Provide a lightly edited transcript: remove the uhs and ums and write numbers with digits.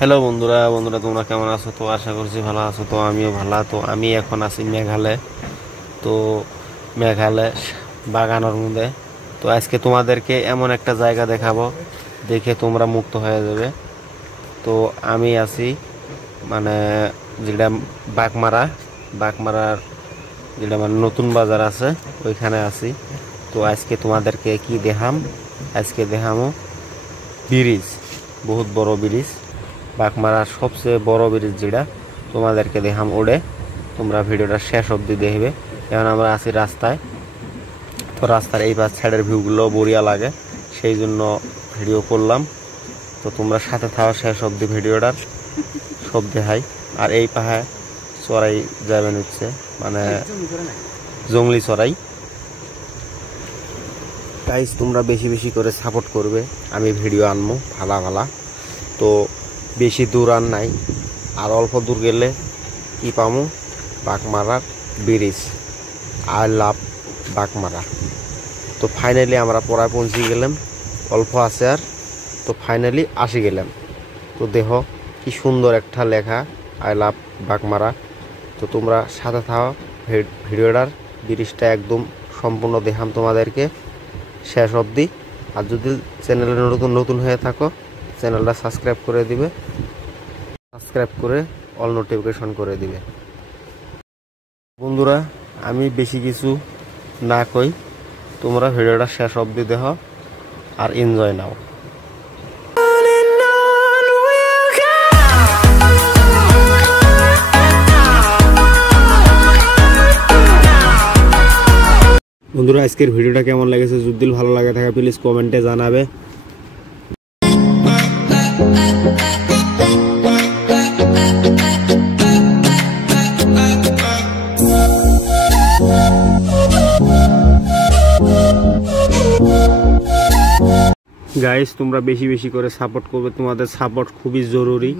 Hello বন্ধুরা তোমরা কেমন আছো? তো আশা করছি ভালো আছো। তো আমিও ভালো। তো আমি এখন আছি মেঘালয়। তো মেঘালয় বাগানের মধ্যে। তো আজকে তোমাদেরকে এমন একটা জায়গা দেখাবো, দেখে তোমরা মুক্ত হয়ে যাবে। তো আমি আছি মানে যেটা বাগমারার যেটা মানে নতুন বাজার আছে ওইখানে আছি। তো আজকে তোমাদেরকে কি আজকে দেখামো ব্রিজ, বহুত বড় ব্রিজ, বাগমারার সবচেয়ে বড় ব্রিজ যেটা তোমাদেরকে দেখাম ওড়ে। তোমরা ভিডিওটা শেষ অবধি দেখবে, কারণ আমরা আছি রাস্তায়। তো রাস্তার এই পাশ সাইডের ভিউগুলো বড়িয়া লাগে, সেই জন্য ভিডিও করলাম। তো তোমরা সাথে থাকো শেষ অবধি, ভিডিওটার সব দেখাই। আর এই পাহাড় চড়াই যাবেন হচ্ছে মানে জঙ্গলি চড়াই। গাইস তোমরা বেশি বেশি করে সাপোর্ট করবে, আমি ভিডিও আনবো ভালা। তো বেশি দূর আর নাই, আর অল্প দূর গেলে কি পামু? বাগমারার ব্রিজ। I love Bagmara. তো ফাইনালি আমরা পড়ায় পৌঁছে গেলাম, অল্প আছে আর। তো ফাইনালি আসি গেলাম। তো দেখো কি সুন্দর একটা লেখা, আই লাভ বাগমারা। তো তোমরা সাথে থাকো, ভিডিওটার ব্রিজটা একদম সম্পূর্ণ দেখাম তোমাদেরকে শেষ অবধি। আর যদি চ্যানেলে নতুন হয়ে থাকো, চ্যানেলটা সাবস্ক্রাইব করে দিবে, সাবস্ক্রাইব করে অল নোটিফিকেশন করে দিবে। বন্ধুরা আমি বেশি কিছু না কই, তোমরা ভিডিওটা শেষ অবধি দেখো আর এনজয় নাও। বন্ধুরা আজকের ভিডিওটা কেমন লেগেছে, যদি ভালো লাগে থাকে প্লিজ কমেন্টে জানাবে। গাইস তোমরা বেশি বেশি করে সাপোর্ট করবে, তোমাদের সাপোর্ট খুবই জরুরি।